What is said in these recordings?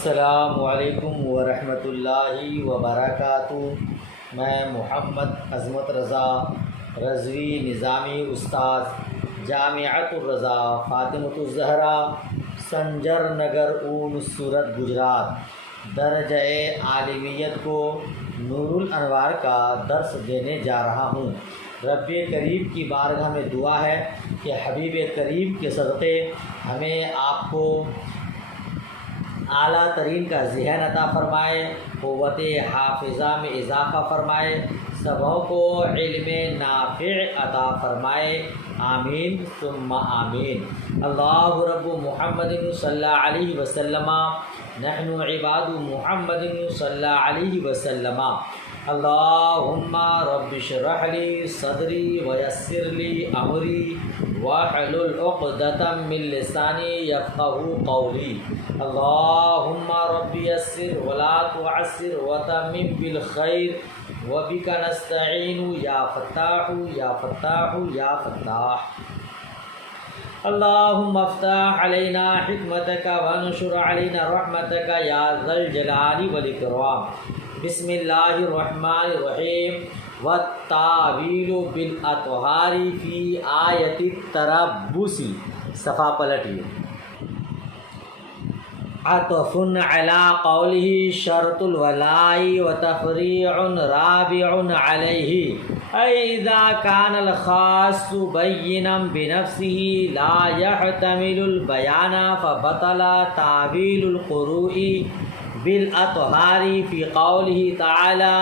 السلام علیکم ورحمۃ اللہ وبرکاتہ۔ میں محمد عظمت رضا رضوی نظامی استاذ جامعۃ الرضا فاطمۃ الزہرا سنجر نگر اون سورت گجرات درجہ عالمیت کو نور الانوار کا درس دینے جا رہا ہوں۔ رب کریم کی بارگاہ میں دعا ہے کہ حبیب کریم کے صدقے ہمیں آپ کو اعلیٰ ترین کا ذہن عطا فرمائے، قوت حافظہ میں اضافہ فرمائے، سبوں کو علم نافع عطا فرمائے، آمین ثم آمین۔ اللہ رب محمد صلی اللہ علیہ وسلم، نحن عباد محمد صلی اللہ علیہ وسلم۔ اللہم رب اشرح لی صدری ویسر لی امری واحلل عقدۃ من لسانی یفقہوا قولی۔ اللہم رب یسر ولا تعسر وتمم بالخیر وبک نستعین یا فتاح یا فتاح یا فتاح۔ اللہم افتح علینا حکمتک وانشر علینا رحمتک یا ذا الجلال والاکرام۔ بسم اللہ الرحمن الرحیم۔ والتاویل بالاطہار فی آیت التربص۔ صفحہ پلٹیے۔ عطف علی قولہ شرط الولاء وتفریع رابع علیہ۔ ای اذا کان الخاص بینا بنفسه لا يحتمل البیان فبطل تاویل القروء بالاطہار فی قولہ تعالی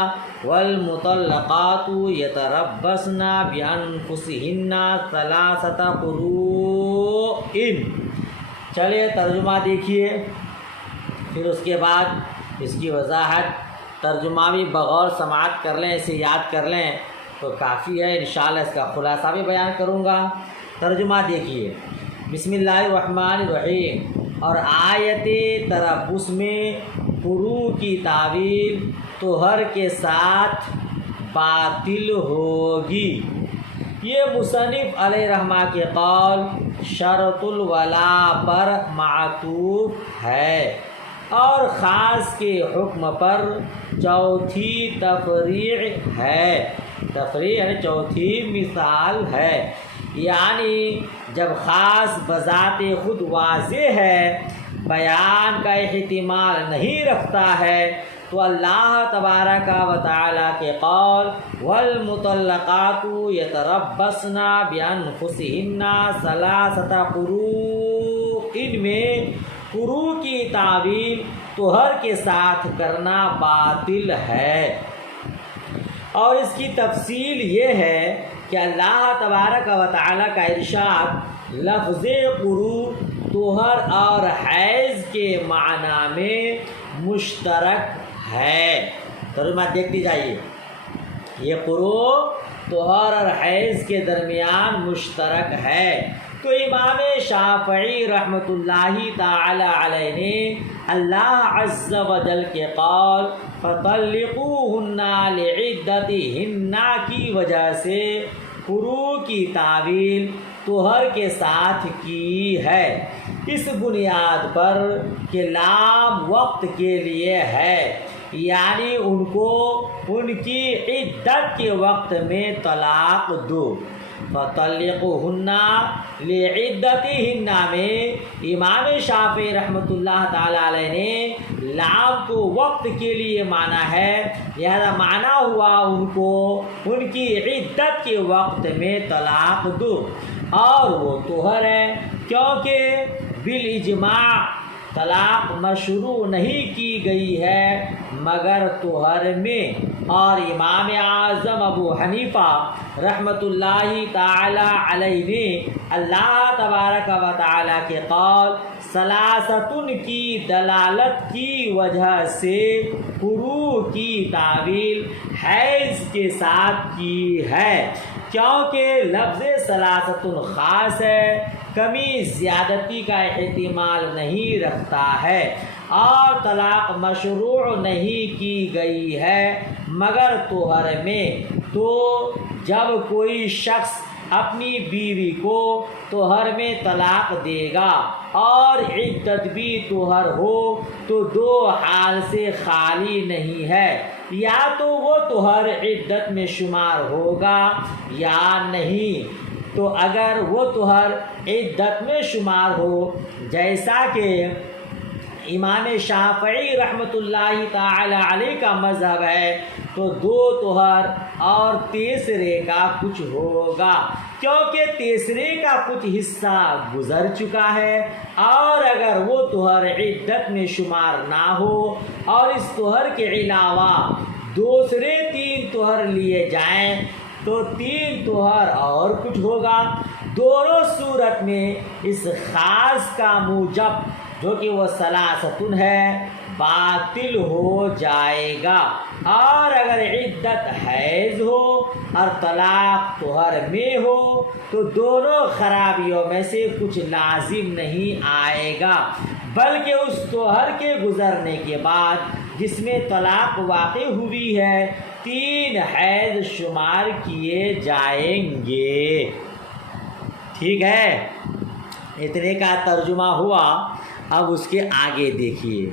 والمطلقات یتربصن بانفسہن ثلاثۃ قروء۔ چلے ترجمہ دیکھیے، پھر اس کے بعد اس کی وضاحت ترجمہ بھی بغور سماعت کر لیں، اسے یاد کر لیں تو کافی ہے۔ انشاءاللہ اس کا خلاصہ بھی بیان کروں گا۔ ترجمہ دیکھیے، بسم اللہ الرحمن الرحیم۔ اور آیت تربص میں قروء کی تعویل طہر کے ساتھ باطل ہوگی۔ یہ مصنف علیہ رحمہ کے قول شرط الولاء پر معطوف ہے اور خاص کے حکم پر چوتھی تفریع ہے۔ تفریع یعنی چوتھی مثال ہے، یعنی جب خاص بذات خود واضح ہے، بیان کا احتمال نہیں رکھتا ہے، تو اللہ تبارک و تعالیٰ کے قول والمطلقات یتربصن بانفسہن ثلاثۃ قروء، ان میں قروء کی تعویل طہر کے ساتھ کرنا باطل ہے۔ اور اس کی تفصیل یہ ہے کہ اللہ تبارک و تعالیٰ کا ارشاد لفظ قروء طہر اور حیض کے معنی میں مشترک ہے۔ ترجمہ دیکھتی جائیے، یہ قروء طہر اور حیض کے درمیان مشترک ہے۔ تو امام شافعی رحمۃ اللہ تعالی علیہ نے اللہ عز و جل کے قول فطلقوہن لعدتہن کی وجہ سے قروء کی تعویل طہر کے ساتھ کی ہے، اس بنیاد پر کہ لام وقت کے لیے ہے، یعنی ان کو ان کی عدت کے وقت میں طلاق دو۔ فطلقوہن لعدتہن میں امام شافعی رحمۃ اللہ تعالی علیہ نے لام کو وقت کے لیے مانا ہے، لہذا مانا ہوا ان کو ان کی عدت کے وقت میں طلاق دو، اور وہ طہر ہے، کیونکہ بالاجماع طلاق مشروع نہیں کی گئی ہے مگر طہر میں۔ اور امام اعظم ابو حنیفہ رحمۃ اللہ تعالی علیہ نے اللہ تبارک و تعالیٰ کے قول ثلاثۃ کی دلالت کی وجہ سے قروء کی تعویل حیض کے ساتھ کی ہے، کیونکہ لفظ ثلاثۃ خاص ہے، کمی زیادتی کا احتمال نہیں رکھتا ہے، اور طلاق مشروع نہیں کی گئی ہے مگر طہر میں۔ تو جب کوئی شخص اپنی بیوی کو طہر میں طلاق دے گا اور عدت بھی طہر ہو تو دو حال سے خالی نہیں ہے، یا تو وہ طہر عدت میں شمار ہوگا یا نہیں۔ تو اگر وہ طہر عدت میں شمار ہو، جیسا کہ امام شافعی رحمۃ اللہ تعالی علیہ کا مذہب ہے، تو دو طہر اور تیسرے کا کچھ ہوگا، کیونکہ تیسرے کا کچھ حصہ گزر چکا ہے، اور اگر وہ طہر عدت میں شمار نہ ہو اور اس طہر کے علاوہ دوسرے 3 طہر لیے جائیں تو 3 طہر اور کچھ ہوگا۔ دونوں صورت میں اس خاص کا موجب جو کہ وہ ثلاثتن ہے باطل ہو جائے گا، اور اگر عدت حیض ہو اور طلاق طہر میں ہو تو دونوں خرابیوں میں سے کچھ لازم نہیں آئے گا، بلکہ اس طہر کے گزرنے کے بعد جس میں طلاق واقع ہوئی ہے 3 حیض شمار کیے جائیں گے۔ ٹھیک ہے، اتنے کا ترجمہ ہوا۔ اب اس کے آگے دیکھیے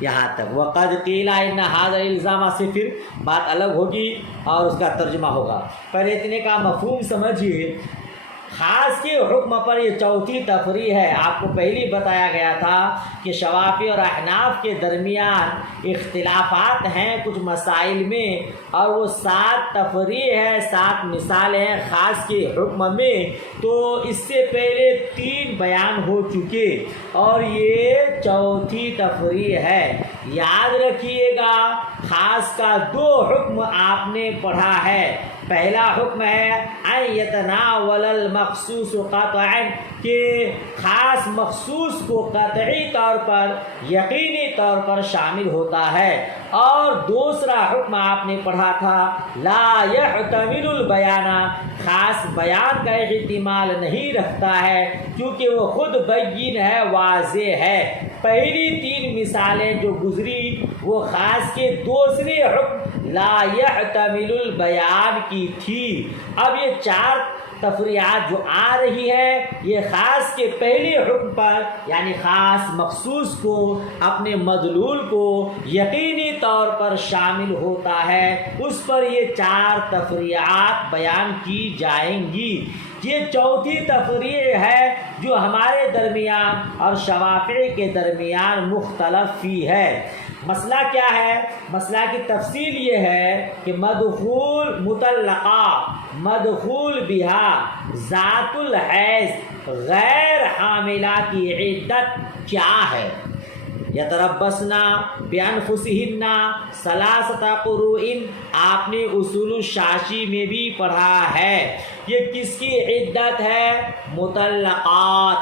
یہاں تک، وقد قیل ان ھذا الزام، سے پھر بات الگ ہوگی اور اس کا ترجمہ ہوگا۔ پہلے اتنے کا مفہوم سمجھیے۔ خاص کے حکم پر یہ چوتھی تفریع ہے۔ آپ کو پہلی بتایا گیا تھا کہ شوافی اور احناف کے درمیان اختلافات ہیں کچھ مسائل میں، اور وہ 7 تفریع ہے، 7 مثالیں ہیں خاص کے حکم میں۔ تو اس سے پہلے 3 بیان ہو چکے اور یہ چوتھی تفریع ہے۔ یاد رکھیے گا، خاص کا 2 حکم آپ نے پڑھا ہے۔ پہلا حکم ہے ان یتناول المخصوص قطعا، کہ خاص مخصوص کو قطعی طور پر یقینی طور پر شامل ہوتا ہے، اور دوسرا حکم آپ نے پڑھا تھا لا يحتمل البیان، خاص بیان کا احتمال نہیں رکھتا ہے کیونکہ وہ خود بین ہے، واضح ہے۔ پہلی 3 مثالیں جو گزری وہ خاص کے دوسرے حکم لا يحتمل البیان کی تھی۔ اب یہ 4 تفریعات جو آ رہی ہے یہ خاص کے پہلے حکم پر، یعنی خاص مخصوص کو اپنے مدلول کو یقینی طور پر شامل ہوتا ہے، اس پر یہ 4 تفریعات بیان کی جائیں گی۔ یہ چوتھی تفریع ہے جو ہمارے درمیان اور شوافی کے درمیان مختلف فی ہے۔ مسئلہ کیا ہے؟ مسئلہ کی تفصیل یہ ہے کہ مدخول مطلقہ مدخول بہا ذات الحیض غیر حاملہ کی عدت کیا ہے؟ یتربصن بانفسہن ثلاثۃ قروء، آپ نے اصول الشاشی میں بھی پڑھا ہے۔ یہ کس کی عدت ہے؟ مطلقات،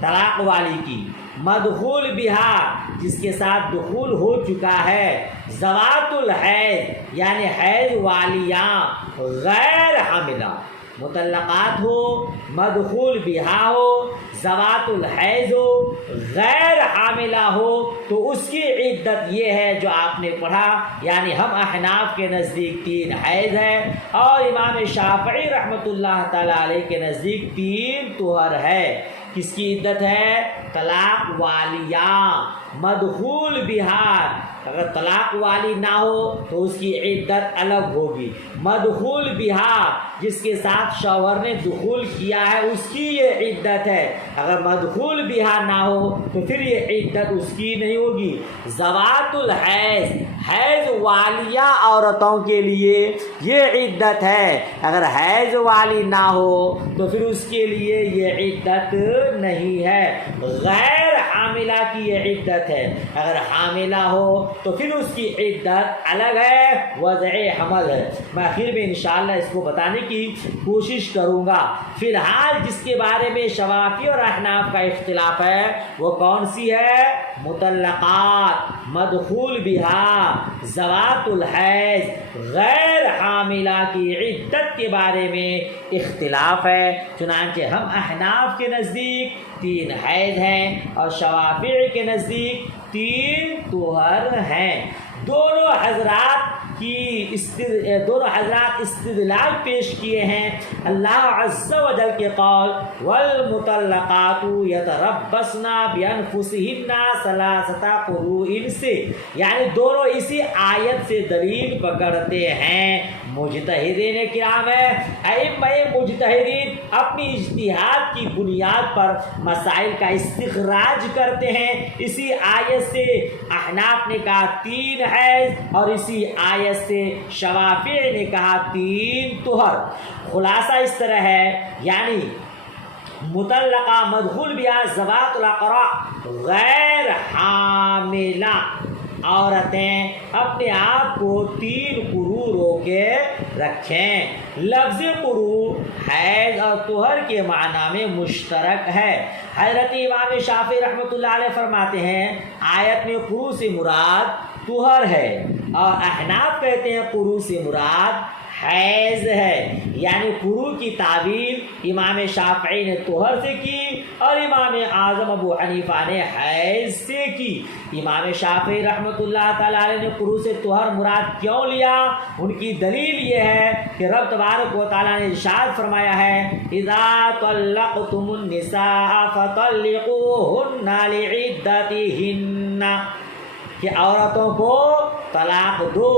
طلاق والی کی۔ مدخول بہا، جس کے ساتھ دخول ہو چکا ہے۔ ذوات الحیض، یعنی حیض والیاں غیر حاملہ، مطلقات ہو، مدخول بہا ہو، ذوات الحیض ہو، غیر حاملہ ہو، تو اس کی عدت یہ ہے جو آپ نے پڑھا، یعنی ہم احناف کے نزدیک 3 حیض ہے اور امام شافعی رحمۃ اللہ تعالیٰ علیہ کے نزدیک 3 طہر ہے۔ کس کی عدت ہے؟ طلاق والیاں، مدخول بہا، اگر طلاق والی نہ ہو تو اس کی عدت الگ ہوگی۔ مدخول بہا، جس کے ساتھ شوہر نے دخول کیا ہے اس کی یہ عدت ہے، اگر مدخول بہا نہ ہو تو پھر یہ عدت اس کی نہیں ہوگی۔ ذوات الحیض، حیض والیہ عورتوں کے لیے یہ عدت ہے، اگر حیض والی نہ ہو تو پھر اس کے لیے یہ عدت نہیں ہے۔ غیر حاملہ کی یہ عدت ہے، اگر حاملہ ہو تو پھر اس کی عدت الگ ہے، وضع حمل ہے۔ میں آخر میں انشاءاللہ اس کو بتانے کی کوشش کروں گا۔ فی الحال جس کے بارے میں شوافی اور احناف کا اختلاف ہے وہ کون سی ہے؟ مطلقات، مدخول بہا، ذوات الحیض، غیر حاملہ کی عدت کے بارے میں اختلاف ہے۔ چنانچہ ہم احناف کے نزدیک 3 حیض ہیں اور شوافی کے نزدیک 3 طہر ہیں۔ دونوں حضرات کی دونوں حضرات استدلال پیش کیے ہیں اللہ عز و جل کے قول والمطلقات یتربصن بانفسہن ثلاثۃ قروء سے، یعنی دونوں اسی آیت سے دلیل پکڑتے ہیں۔ مجتہدین کرام ہے، ائمہ مجتہدین اپنی اجتہاد کی بنیاد پر مسائل کا استخراج کرتے ہیں۔ اسی آیت سے احناف نے کہا 3 حیض اور اسی آیت سے شوافع نے کہا 3 طہر۔ خلاصہ اس طرح ہے، یعنی مطلقہ مدخول بیا ذوات العقراء غیر حاملہ عورتیں اپنے آپ کو 3 قروء روکے رکھیں۔ لفظ قروء حیض اور طہر کے معنی میں مشترک ہے۔ حضرت امام شافعی رحمۃ اللہ علیہ فرماتے ہیں آیت میں قروء سے مراد طہر ہے، اور احناف کہتے ہیں قروء سے مراد حیض ہے، یعنی قروء کی تعبیر امام شافعی نے طہر سے کی اور امام اعظم ابو حنیفہ نے حیض سے کی۔ امام شافعی رحمۃ اللہ تعالی علیہ نے قروء سے طہر مراد کیوں لیا؟ ان کی دلیل یہ ہے کہ رب تبارک و تعالیٰ نے ارشاد فرمایا ہے اذا طلقتم النساء فطلقوهن لعدتهن، کہ عورتوں کو طلاق دو،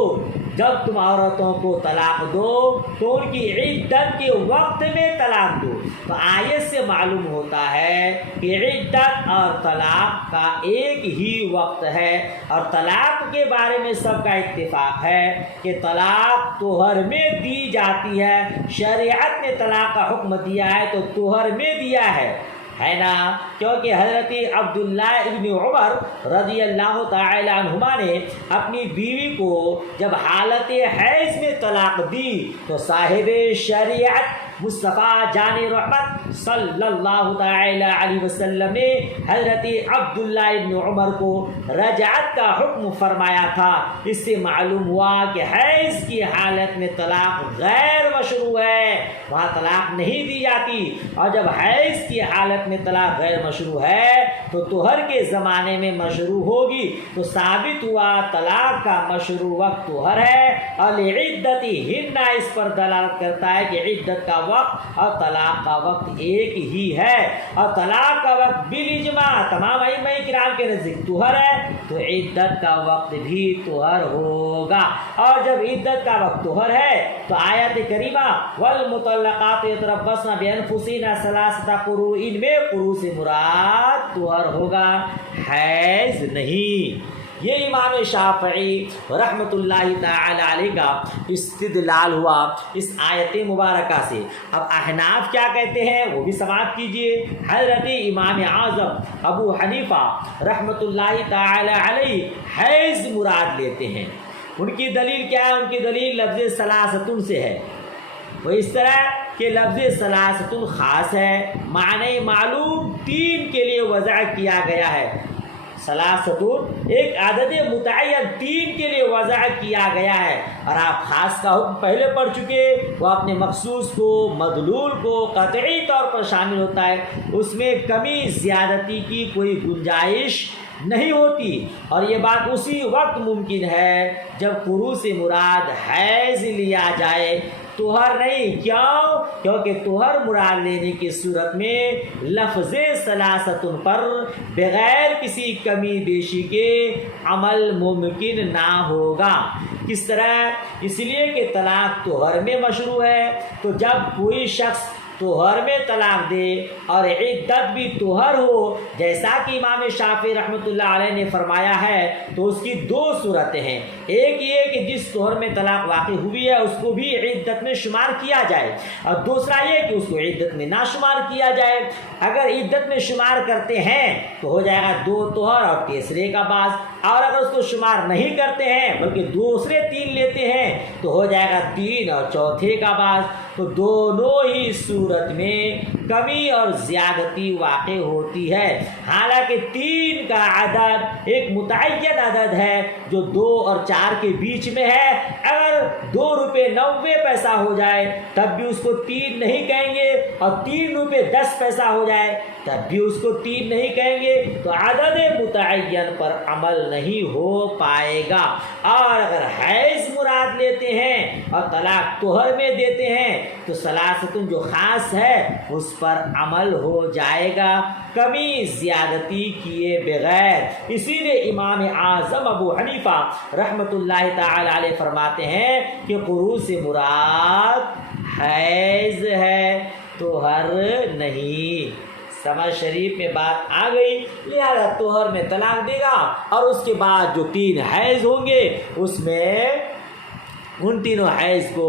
جب تم عورتوں کو طلاق دو تو ان کی عدت کے وقت میں طلاق دو۔ تو آیت سے معلوم ہوتا ہے کہ عدت اور طلاق کا ایک ہی وقت ہے، اور طلاق کے بارے میں سب کا اتفاق ہے کہ طلاق طہر میں دی جاتی ہے۔ شریعت نے طلاق کا حکم دیا ہے تو طہر میں دیا ہے نا، کیونکہ حضرت عبداللہ ابن عمر رضی اللہ تعالی عنہما نے اپنی بیوی کو جب حالت حیض میں طلاق دی تو صاحب شریعت مصطفیٰ جان رحمت صلی اللہ تعالی علیہ وسلم نے حضرت عبداللہ ابن عمر کو رجعت کا حکم فرمایا تھا۔ اس سے معلوم ہوا کہ حیض کی حالت میں طلاق غیر مشروع ہے، وہاں طلاق نہیں دی جاتی، اور جب حیض کی حالت میں طلاق غیر مشروع ہے تو طہر کے زمانے میں مشروع ہوگی، تو ثابت ہوا طلاق کا مشروع وقت طہر ہے، اور لعدتہن اس پر دلالت کرتا ہے کہ عدت کا وقت اور طلاق کا وقت ایک ہی ہے، اور طلاق کا وقت بالاجماع تمام ائمہ کرام کے نزدیک طہر ہے تو عدت کا وقت بھی طہر ہوگا، اور جب عدت کا وقت طہر ہے تو آیت کریمہ والمطلقات یتربصن بانفسہن ثلاثۃ قروء ان میں قروء سے مراد طہر ہوگا، حیض نہیں۔ یہ امام شافعی رحمۃ اللہ تعالی علیہ کا استدلال ہوا اس آیت مبارکہ سے۔ اب احناف کیا کہتے ہیں وہ بھی سماعت کیجئے۔ حضرت امام اعظم ابو حنیفہ رحمۃ اللہ تعالی علیہ حیض مراد لیتے ہیں۔ ان کی دلیل کیا ہے؟ ان کی دلیل لفظ ثلاثۃ سے ہے، وہ اس طرح کہ لفظ ثلاثۃ خاص ہے، معنی معلوم 3 کے لیے وضع کیا گیا ہے۔ ثلاثۃ ایک عدد متعین 3 کے لیے وضع کیا گیا ہے، اور آپ خاص کا حکم پہلے پڑھ چکے، وہ اپنے مخصوص کو مدلول کو قطعی طور پر شامل ہوتا ہے، اس میں کمی زیادتی کی کوئی گنجائش نہیں ہوتی، اور یہ بات اسی وقت ممکن ہے جب قروء سے مراد حیض لیا جائے، طہر نہیں۔ کیوں؟ کیونکہ طہر مراد لینے کی صورت میں لفظ ثلاثۃ پر بغیر کسی کمی بیشی کے عمل ممکن نہ ہوگا۔ کس طرح؟ اس لیے کہ طلاق طہر میں مشروع ہے، تو جب کوئی شخص طہر میں طلاق دے اور عدت بھی طہر ہو، جیسا کہ امام شافعی رحمۃ اللہ علیہ نے فرمایا ہے، تو اس کی 2 صورتیں ہیں۔ ایک یہ کہ جس طہر میں طلاق واقع ہوئی ہے اس کو بھی عدت میں شمار کیا جائے، اور دوسرا یہ کہ اس کو عدت میں نہ شمار کیا جائے۔ اگر عدت میں شمار کرتے ہیں تو ہو جائے گا 2 طہر اور تیسرے کا باز، اور اگر اس کو شمار نہیں کرتے ہیں بلکہ دوسرے 3 لیتے ہیں تو ہو جائے گا 3 اور چوتھے کا باز۔ تو دونوں ہی صورت میں کمی اور زیادتی واقع ہوتی ہے۔ حالانکہ 3 کا عدد ایک متعین عدد ہے جو 2 اور 4 کے بیچ میں ہے۔ اگر 2 روپے 90 پیسہ ہو جائے تب بھی اس کو 3 نہیں کہیں گے، اور 3 روپے 10 پیسہ ہو جائے تب بھی اس کو 3 نہیں کہیں گے، تو عدد متعین پر عمل نہیں ہو پائے گا۔ اور اگر حیض مراد لیتے ہیں اور طلاق طہر میں دیتے ہیں تو ثلاثتن جو خاص ہے اس پر عمل ہو جائے گا، کمی زیادتی کیے بغیر۔ اسی لیے امام اعظم ابو حنیفہ رحمۃ اللہ تعالی علیہ فرماتے ہیں کہ قروء سے مراد حیض ہے، طہر نہیں۔ سمجھ شریف میں بات آ گئی، لہذا طہر میں طلاق دے گا، اور اس کے بعد جو 3 حیض ہوں گے اس میں ان تینوں حیض کو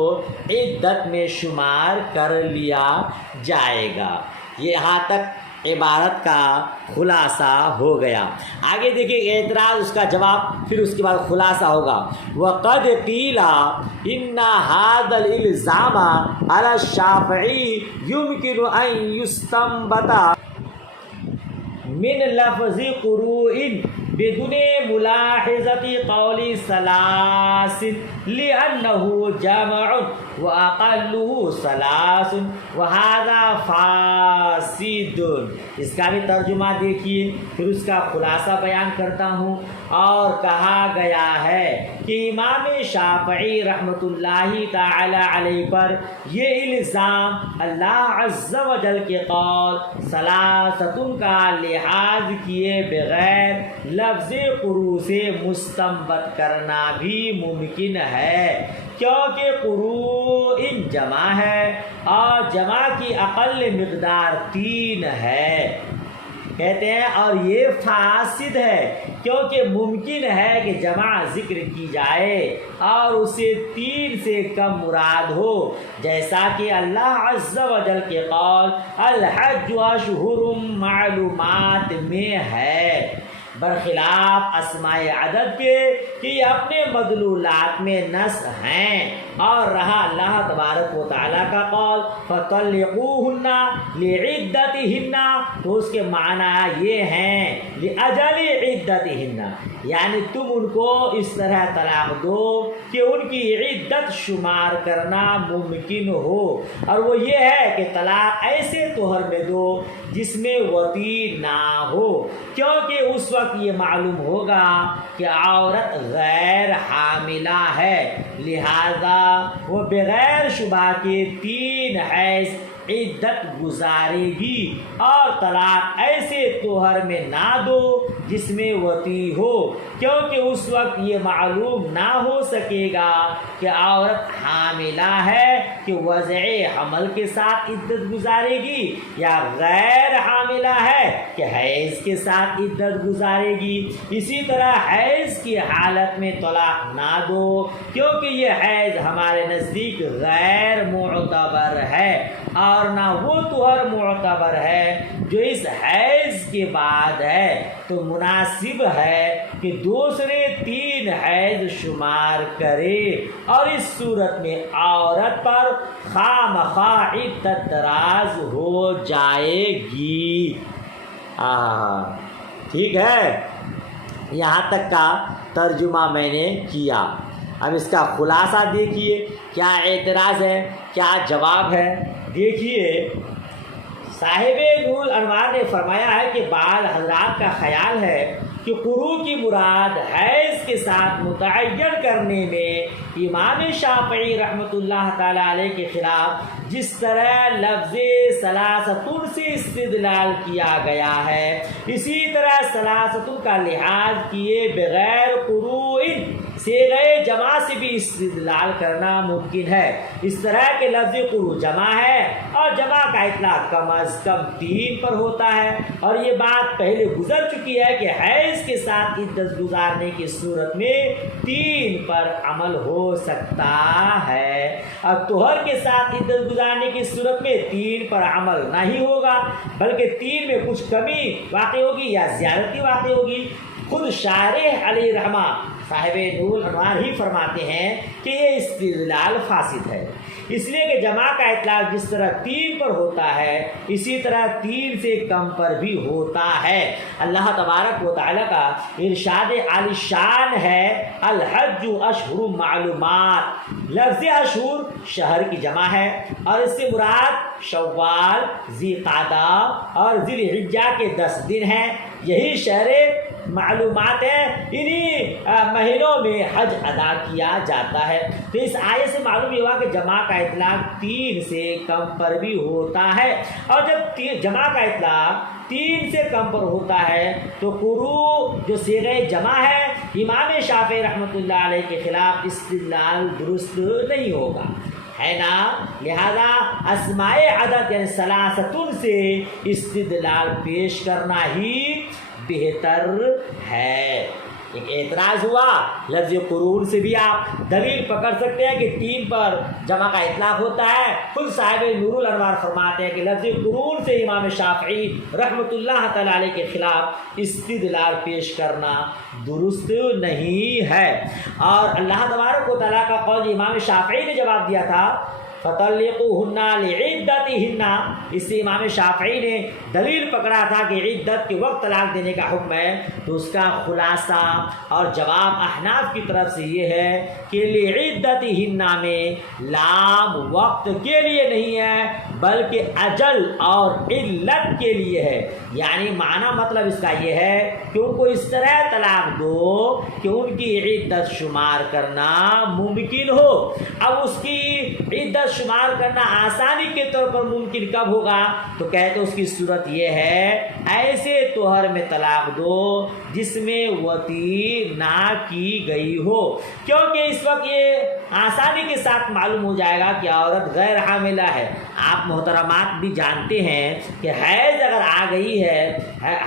عدت میں شمار کر لیا جائے گا۔ یہاں تک عبارت کا خلاصہ ہو گیا۔ آگے دیکھیں اعتراض، اس کا جواب، پھر اس کے بعد خلاصہ ہوگا۔ وَقَدْ قِيلَ إِنَّ هَذَا الْإِلْزَامَ عَلَى الشَّافِعِيِّ يُمْكِنُ أَنْ يُسْتَنْبَطَ من لفظ قروء بدون ملاحظة قول ثلاث لأنه جمع وأقله ثلاث وهذا فاسد۔ اس کا بھی ترجمہ دیکھیے، پھر اس کا خلاصہ بیان کرتا ہوں۔ اور کہا گیا ہے کہ امام شافعی رحمۃ اللہ تعالی علیہ پر یہ الزام اللہ عز و جل کے قول ثلاثتن کا لحاظ کیے بغیر لفظ قروء سے مستنبط کرنا بھی ممکن ہے، کیونکہ قروء جمع ہے اور جمع کی اقل مقدار 3 ہے۔ کہتے ہیں اور یہ فاسد ہے کیونکہ ممکن ہے کہ جمع ذکر کی جائے اور اسے 3 سے کم مراد ہو، جیسا کہ اللہ عز و جل کے قول الحج اشہر معلومات میں ہے، برخلاف اسماء عدد کے کہ یہ اپنے مدلولات میں نص ہیں۔ اور رہا اللہ تبارک و تعالیٰ کا قول فَطَلِّقُوهُنَّ لِعِدَّتِهِنَّ، تو اس کے معنی یہ ہیں لِأَجَلِ عِدَّتِهِنَّ، یعنی تم ان کو اس طرح طلاق دو کہ ان کی عدت شمار کرنا ممکن ہو، اور وہ یہ ہے کہ طلاق ایسے طہر میں دو جس میں وطی نہ ہو، کیونکہ اس وقت یہ معلوم ہوگا کہ عورت غیر حاملہ ہے، لہذا وہ بغیر شبہ کے 3 حیض عدت گزارے گی، اور طلاق ایسے طہر میں نہ دو جس میں وطی ہو، کیونکہ اس وقت یہ معلوم نہ ہو سکے گا کہ عورت حاملہ ہے کہ وضع حمل کے ساتھ عدت گزارے گی یا غیر حاملہ ہے کہ حیض کے ساتھ عدت گزارے گی۔ اسی طرح حیض کی حالت میں طلاق نہ دو، کیونکہ یہ حیض ہمارے نزدیک غیر معتبر ہے، اور نہ وہ طہر معتبر ہے جو اس حیض کے بعد ہے، تو مناسب ہے کہ دوسرے 3 حیض شمار کرے، اور اس صورت میں عورت پر خواہ عدت دراز ہو جائے گی۔ ٹھیک ہے، یہاں تک کا ترجمہ میں نے کیا۔ اب اس کا خلاصہ دیکھیے، کیا اعتراض ہے، کیا جواب ہے۔ دیکھیے صاحب نور الانوار نے فرمایا ہے کہ بعض حضرات کا خیال ہے کہ قروء کی مراد حیض کے ساتھ متعین کرنے میں امام شافعی رحمۃ اللہ تعالی علیہ کے خلاف جس طرح لفظ ثلاثتن سے استدلال کیا گیا ہے، اسی طرح ثلاثتن کا لحاظ کیے بغیر قروء صیغہ جمع سے بھی استدلال کرنا ممکن ہے۔ اس طرح کے لفظ قروء جمع ہے اور جمع کا اطلاق کم از کم 3 پر ہوتا ہے، اور یہ بات پہلے گزر چکی ہے کہ حیض کے ساتھ عدت گزارنے کی صورت میں 3 پر عمل ہو سکتا ہے، اور طہر کے ساتھ عدت گزارنے کی صورت میں 3 پر عمل نہیں ہوگا، بلکہ 3 میں کچھ کمی واقع ہوگی یا زیادتی واقع ہوگی۔ خود شارح علیہ رحمہ صاحب نور الانوار ہی فرماتے ہیں کہ یہ استدلال فاسد ہے، اس لیے کہ جمع کا اطلاق جس طرح 3 پر ہوتا ہے اسی طرح 3 سے کم پر بھی ہوتا ہے۔ اللہ تبارک و تعالیٰ کا ارشاد عالی شان ہے الحج اشہر معلومات، لفظ اشہر شہر کی جمع ہے اور اس سے مراد شوال، ذی قعدہ اور ذی الحجہ کے 10 دن ہیں، یہی شہر معلومات ہے، انہی مہینوں میں حج ادا کیا جاتا ہے۔ تو اس آیت سے معلوم یہ ہوا کہ جمع کا اطلاق 3 سے کم پر بھی ہوتا ہے، اور جب جمع کا اطلاق 3 سے کم پر ہوتا ہے تو قروء جو صیغہ جمع ہے امام شافعی رحمۃ اللہ علیہ کے خلاف استدلال درست نہیں ہوگا، ہے نا، لہذا اسماء عدد یعنی ثلاثتن سے استدلال پیش کرنا ہی بہتر ہے۔ ایک اعتراض ہوا لفظ قرون سے بھی آپ دلیل پکڑ سکتے ہیں کہ 3 پر جمع کا اطلاق ہوتا ہے، خود صاحب نور الانوار فرماتے ہیں کہ لفظ قرون سے امام شافعی رحمۃ اللہ تعالی علیہ کے خلاف استدلال پیش کرنا درست نہیں ہے، اور اللہ تبارک و تعالیٰ کا قول امام شافعی نے جواب دیا تھا فَطَلِّقُوهُنَّ لِعِدَّتِهِنَّ، اس سے امام شافعی نے دلیل پکڑا تھا کہ عدت کے وقت طلاق دینے کا حکم ہے، تو اس کا خلاصہ اور جواب احناف کی طرف سے یہ ہے کہ لِعِدَّتِهِنَّ میں لام وقت کے لیے نہیں ہے بلکہ اجل اور علت کے لیے ہے، یعنی معنی مطلب اس کا یہ ہے کہ ان کو اس طرح طلاق دو کہ ان کی عدت شمار کرنا ممکن ہو۔ اب اس کی عدت شمار کرنا آسانی کے طور پر ممکن کب ہوگا؟ تو کہتے اس کی صورت یہ ہے ایسے طہر میں طلاق دو جس میں وطی نہ کی گئی ہو، کیونکہ اس وقت یہ آسانی کے ساتھ معلوم ہو جائے گا کہ عورت غیر حاملہ ہے۔ آپ محترمات بھی جانتے ہیں کہ حیض اگر آ گئی ہے،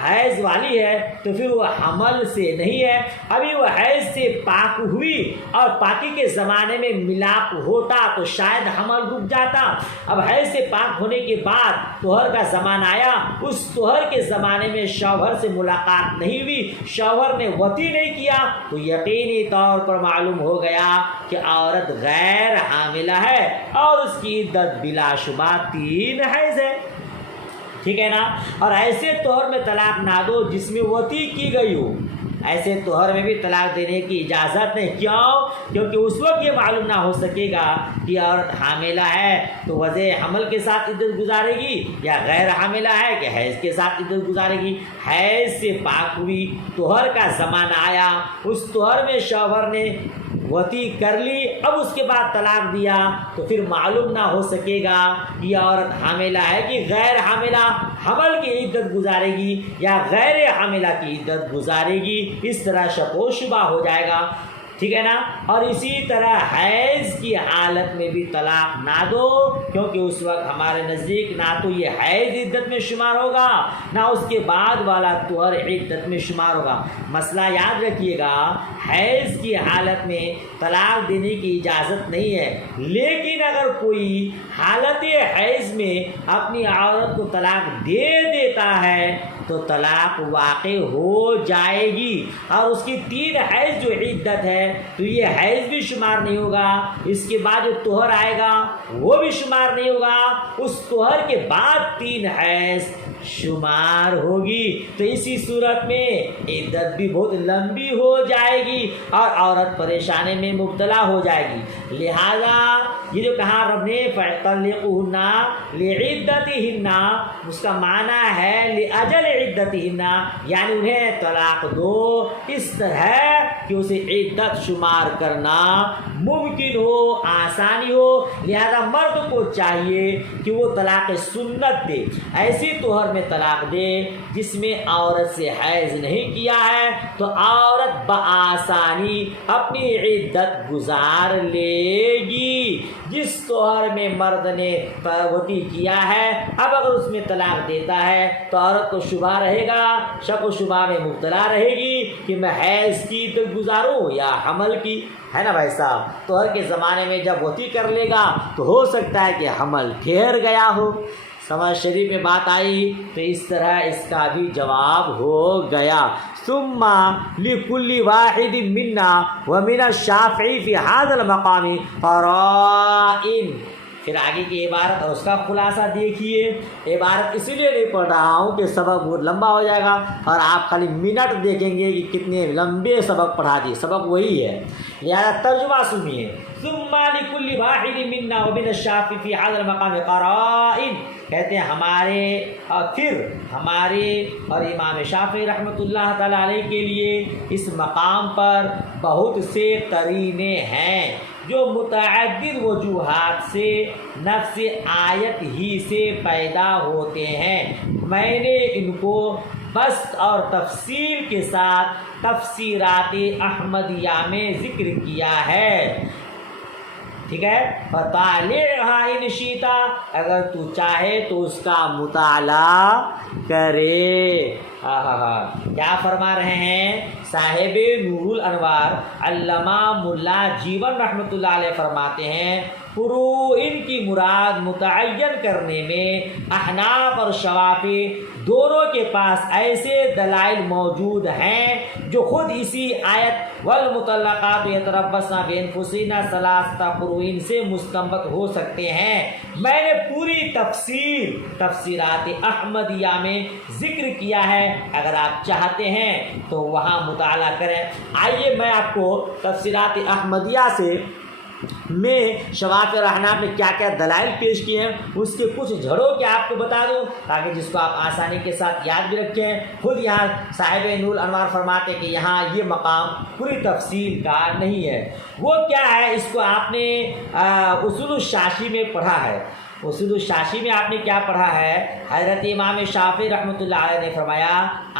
حیض والی ہے، تو پھر وہ حمل سے نہیں ہے، ابھی وہ حیض سے پاک ہوئی اور پاکی کے زمانے میں ملاپ ہوتا تو شاید حمل رک جاتا۔ اب حیض سے پاک ہونے کے بعد طہر کا زمانہ آیا، اس طہر کے زمانے میں شوہر سے ملاقات نہیں ہوئی، شوہر نے وطی نہیں کیا، تو یقینی طور پر معلوم ہو گیا کہ عورت غیر حاملہ ہے اور اس کی عدت بلا شبہ 3 حیض ہے، ٹھیک ہے نا۔ اور ایسے طہر میں طلاق نہ دو جس میں وطی کی گئی ہو، ایسے طہر میں بھی طلاق دینے کی اجازت نہیں، کیوں؟ کیونکہ اس وقت یہ معلوم نہ ہو سکے گا کہ عورت حاملہ ہے تو وضع حمل کے ساتھ عدت گزارے گی یا غیر حاملہ ہے کہ حیض کے ساتھ عدت گزارے گی۔ حیض سے پاک ہوئی، طہر کا زمانہ آیا، اس طہر میں شوہر نے وطی کر لی، اب اس کے بعد طلاق دیا، تو پھر معلوم نہ ہو سکے گا یہ عورت حاملہ ہے کہ غیر حاملہ، حمل کی عدت گزارے گی یا غیر حاملہ کی عدت گزارے گی، اس طرح شک و شبہ ہو جائے گا، ٹھیک ہے نا۔ اور اسی طرح حیض کی حالت میں بھی طلاق نہ دو، کیونکہ اس وقت ہمارے نزدیک نہ تو یہ حیض عدت میں شمار ہوگا نہ اس کے بعد والا طہر عدت میں شمار ہوگا۔ مسئلہ یاد رکھیے گا، حیض کی حالت میں طلاق دینے کی اجازت نہیں ہے، لیکن اگر کوئی حالت حیض میں اپنی عورت کو طلاق دے دیتا ہے تو طلاق واقع ہو جائے گی، اور اس کی 3 حیض جو عدت ہے تو یہ حیض بھی شمار نہیں ہوگا، اس کے بعد جو طہر آئے گا وہ بھی شمار نہیں ہوگا، اس طہر کے بعد 3 حیض شمار ہوگی، تو اسی صورت میں عدت بھی بہت لمبی ہو جائے گی اور عورت پریشانی میں مبتلا ہو جائے گی۔ لہذا یہ جو کہا رب نے فَطَلِّقُوهُنَّ لِعِدَّتِهِنَّ، اس کا معنی ہے لِأَجَلِ عِدَّتِهِنَّ، یعنی انہیں طلاق دو اس طرح کہ اسے عدت شمار کرنا ممکن ہو، آسانی ہو۔ لہذا مرد کو چاہیے کہ وہ طلاق سنت دے، ایسی طہر میں طلاق دے جس میں عورت سے حیض نہیں کیا ہے، تو عورت بآسانی اپنی عدت گزار لے گی۔ جس طہر میں مرد نے وطی کیا ہے، اب اگر اس میں طلاق دیتا ہے تو عورت کو شبہ رہے گا، شک و شبہ میں مبتلا رہے گی کہ میں حیض کی عدت گزاروں یا حمل کی، ہے نا بھائی صاحب۔ طہر کے زمانے میں جب وطی کر لے گا تو ہو سکتا ہے کہ حمل ٹھہر گیا ہو، سمجھ شریف میں بات آئی تو اس طرح اس کا بھی جواب ہو گیا. ثم لكل واحد منا ومن الشافعی فی هذا المقام قرائن. پھر آگے کی عبارت اور اس کا خلاصہ دیکھیے. عبارت اسی لیے نہیں پڑھ رہا ہوں کہ سبق بہت لمبا ہو جائے گا اور آپ خالی منٹ دیکھیں گے کہ کتنے لمبے سبق پڑھا دیے. سبق وہی ہے, لہذا ترجمہ سنیے. ثم لكل واحد منا ومن الشافعی فی هذا المقام قرائن. کہتے ہیں ہمارے اور پھر ہمارے اور امام شافعی رحمۃ اللہ تعالی علیہ کے لیے اس مقام پر بہت سے قرینے ہیں جو متعدد وجوہات سے نفس آیت ہی سے پیدا ہوتے ہیں. میں نے ان کو بسط اور تفصیل کے ساتھ تفسیرات احمدیہ میں ذکر کیا ہے. ٹھیک ہے, فطالعها ان شئت, اگر تو چاہے تو اس کا مطالعہ کرے. کیا فرما رہے ہیں صاحب نور الانوار علامہ ملا جیون رحمۃ اللہ علیہ فرماتے ہیں قرائن کی مراد متعین کرنے میں احناف اور شوافی دونوں کے پاس ایسے دلائل موجود ہیں جو خود اسی آیت والمطلقات یتربصن بانفسہن ثلاثۃ قروء سے مستنبط ہو سکتے ہیں. میں نے پوری تفسیرات احمدیہ میں ذکر کیا ہے, اگر آپ چاہتے ہیں تو وہاں مطالعہ کریں. آئیے میں آپ کو تفسیرات احمدیہ سے میں شواف احناف نے کیا کیا دلائل پیش کیے ہیں اس کے کچھ جھڑوں کے آپ کو بتا دوں تاکہ جس کو آپ آسانی کے ساتھ یاد بھی رکھیں. خود یہاں صاحب نور انوار فرماتے کہ یہاں یہ مقام پوری تفصیل کا نہیں ہے. وہ کیا ہے, اس کو آپ نے اصول الشاشی میں پڑھا ہے. اصول الشاشی میں آپ نے کیا پڑھا ہے, حضرت امام شافعی رحمۃ اللہ علیہ نے فرمایا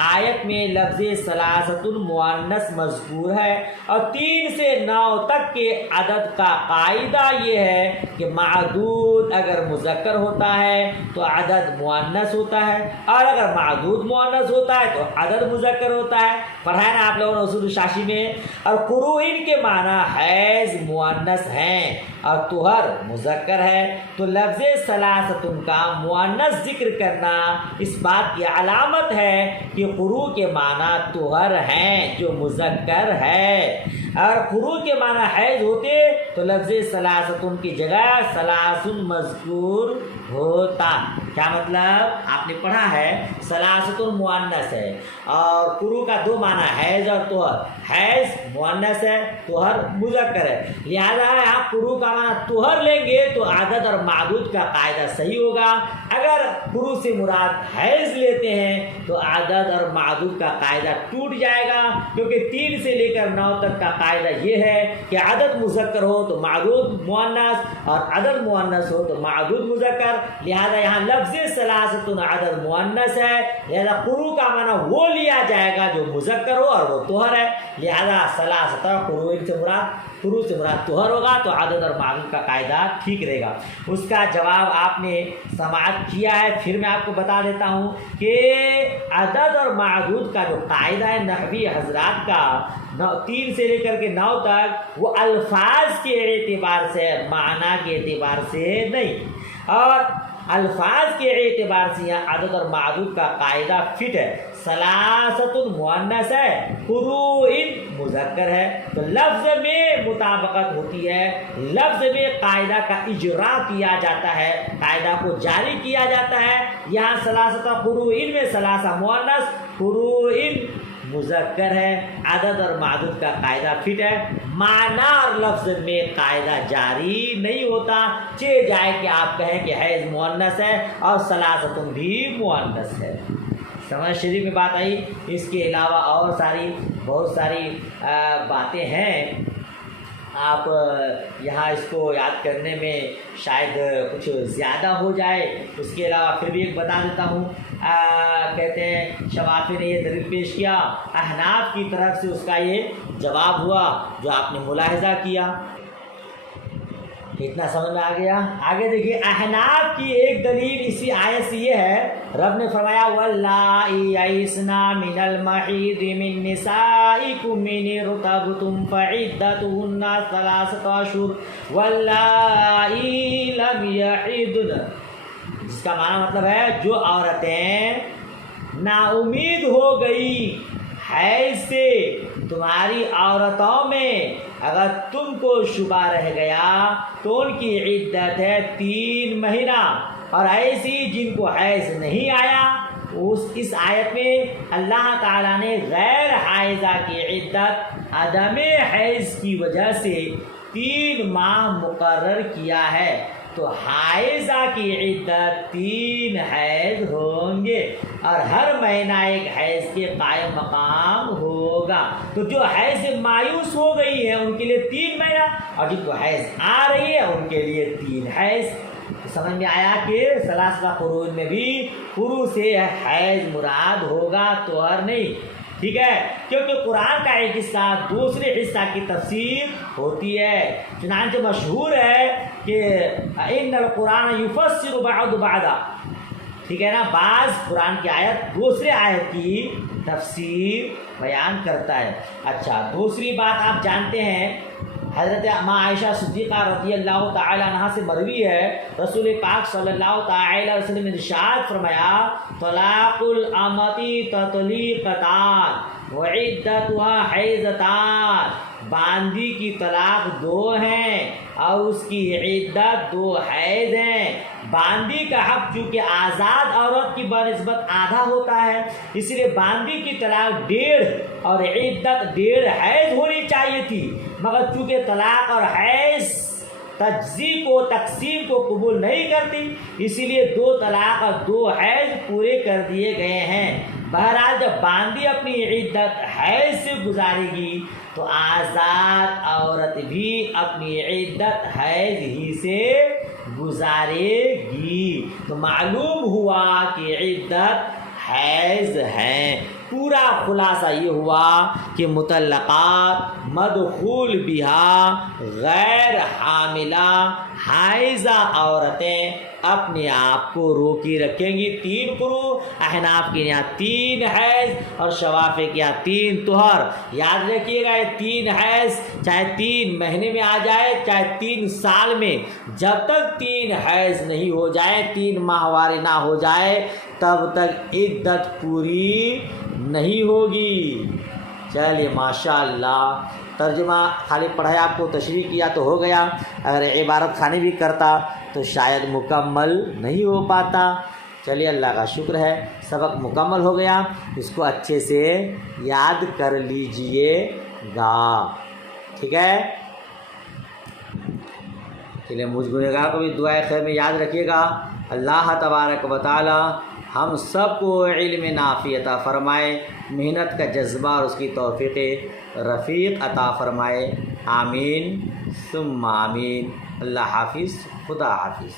آیت میں لفظ ثلاثۃ المؤنث مذکور ہے اور 3 سے 9 تک کے عدد کا قاعدہ یہ ہے کہ معدود اگر مذکر ہوتا ہے تو عدد مؤنث ہوتا ہے اور اگر معدود مؤنث ہوتا ہے تو عدد مذکر ہوتا ہے. پڑھا نا آپ لوگوں نے اصول الشاشی میں. اور قروء کے معنی حیض مؤنث ہیں اور طہر مذکر ہے, تو لفظ ثلاثۃ کا مؤنث ذکر کرنا اس بات کی علامت ہے کہ قروء کے معنی طہر ہیں جو مذکر ہے, اور قروء کے معنی حیض ہوتے تو لفظ ثلاثۃ کی جگہ ثلاث مذکور ہوتا. کیا مطلب, آپ نے پڑھا ہے ثلاثۃ مؤنث ہے اور قروء کا 2 معنی حیض اور طہر. حیض مؤنث ہے, طہر مذکر ہے, لہذا آپ قروء کا معنی طہر لیں گے تو عدد اور معدود کا قاعدہ صحیح ہوگا. اگر قروء سے مراد حیض لیتے ہیں تو عدد اور معدود کا قاعدہ ٹوٹ جائے گا, کیونکہ 3 سے لے کر 9 تک کا قاعدہ یہ ہے کہ عدد مذکر ہو تو معدود مؤنث اور عدد مؤنث ہو تو معدود مذکر. لہذا یہاں لفظ ثلاثۃ عدد مؤنث ہے, لہذا قروء کا معنی وہ لیا جائے گا جو مذکر ہو اور وہ طہر ہے. لہذا ثلاثۃ قروء سے مراد طہر ہوگا تو عدد اور معدود کا قاعدہ ٹھیک رہے گا. اس کا جواب آپ نے سماعت کیا ہے. پھر میں آپ کو بتا دیتا ہوں کہ عدد اور معدود کا جو قاعدہ ہے نحوی حضرات کا 3 سے لے کر کے 9 تک, وہ الفاظ کے اعتبار سے معنی کے اعتبار سے نہیں, اور الفاظ کے اعتبار سے یہاں عدد اور معدود کا قاعدہ فٹ ہے. ثلاثۃ مؤنث ہے, قروء مذکر ہے, تو لفظ میں مطابقت ہوتی ہے, لفظ میں قاعدہ کا اجرا کیا جاتا ہے, قاعدہ کو جاری کیا جاتا ہے. یہاں ثلاثۃ قروء میں ثلاثہ مؤنث, قروء مذکر ہے, عدد اور معدود کا قاعدہ فٹ ہے. معنی اور لفظ میں قاعدہ جاری نہیں ہوتا, چہ جائے کہ آپ کہیں کہ حیض مؤنث ہے اور ثلاثۃ بھی مؤنث ہے. سمجھ شریف میں بات آئی. اس کے علاوہ اور بہت ساری باتیں ہیں, آپ یہاں اس کو یاد کرنے میں شاید کچھ زیادہ ہو جائے. اس کے علاوہ پھر بھی ایک بتا دیتا ہوں. کہتے ہیں شوافی نے یہ دلیل پیش کیا, احناف کی طرف سے اس کا یہ جواب ہوا جو آپ نے ملاحظہ کیا. اتنا سمجھ میں آ گیا. آگے دیکھیے, احناف کی ایک دلیل اسی آیت سے یہ ہے, رب نے فرمایا واللائی یئسنا من المحیض من نسائکم ان ارتبتم فعدتہن 3 اشہر واللائی لم یحضن جس کا معنی مطلب ہے جو عورتیں نا امید ہو گئی حیض سے تمہاری عورتوں میں اگر تم کو شبہ رہ گیا تو ان کی عدت ہے 3 مہینہ، اور ایسی جن کو حیض نہیں آیا اس آیت میں اللہ تعالیٰ نے غیر حائضہ کی عدت عدم حیض کی وجہ سے 3 ماہ مقرر کیا ہے، تو حائضہ کی عدت 3 حیض ہوں گے اور ہر مہینہ ایک حیض کے قائم مقام ہوگا۔ تو جو حیض سے مایوس ہو گئی ہے ان کے لیے 3 مہینہ، اور جن کو حیض آ رہی ہے ان کے لیے 3 حیض۔ سمجھ میں آیا کہ ثلاثہ قروء میں بھی قروء سے حیض مراد ہوگا، طہر نہیں، ٹھیک ہے، کیونکہ قرآن کا ایک حصہ دوسرے حصہ کی تفسیر ہوتی ہے، چنانچہ مشہور ہے کہ ان القرآن یفسر بعض بعضا، ٹھیک ہے نا، بعض قرآن کی آیت دوسرے آیت کی تفسیر بیان کرتا ہے۔ اچھا، دوسری بات آپ جانتے ہیں، حضرت اماں عائشہ صدیقہ رضی اللہ تعالی عنہا سے مروی ہے، رسول پاک صلی اللہ تعالی علیہ وسلم نے ارشاد فرمایا طلاق الامتی تطلیقتان وعدتها حیضتان، باندی کی طلاق 2 ہیں اور اس کی عدت 2 حیض ہیں۔ باندی کا حق چونکہ آزاد عورت کی بنسبت آدھا ہوتا ہے، اس لیے باندی کی طلاق 1.5 اور عدت 1.5 حیض ہونی چاہیے تھی، مگر چونکہ طلاق اور حیض تجزیہ کو تقسیم کو قبول نہیں کرتی، اسی لیے 2 طلاق اور 2 حیض پورے کر دیے گئے ہیں۔ بہرحال جب باندی اپنی عدت حیض سے گزارے گی تو آزاد عورت بھی اپنی عدت حیض ہی سے گزارے گی، تو معلوم ہوا کہ عدت حیض ہیں۔ پورا خلاصہ یہ ہوا کہ مطلقات مدخول بہا غیر حاملہ حائضہ عورتیں اپنے آپ کو روکی رکھیں گی 3 قروء، احناف کے یہاں 3 حیض اور شوافی کے یہاں 3 طہر۔ یاد رکھیے گا یہ 3 حیض چاہے 3 مہینے میں آ جائے چاہے 3 سال میں، جب تک 3 حیض نہیں ہو جائے، 3 ماہواری نہ ہو جائے، تب تک عدت پوری نہیں ہوگی۔ چلیے ماشاء اللہ، ترجمہ خالی پڑھایا، آپ کو تشریح کیا تو ہو گیا، اگر عبارت خانی بھی کرتا تو شاید مکمل نہیں ہو پاتا۔ چلیے اللہ کا شکر ہے، سبق مکمل ہو گیا، اس کو اچھے سے یاد کر لیجئے گا، ٹھیک ہے۔ چلیے مجھ گنہگار کو بھی دعائے خیر میں یاد رکھیے گا۔ اللہ تبارک و تعالی ہم سب کو علم نافع عطا فرمائے، محنت کا جذبہ اور اس کی توفیق رفیق عطا فرمائے، آمین ثم آمین۔ اللہ حافظ، خدا حافظ۔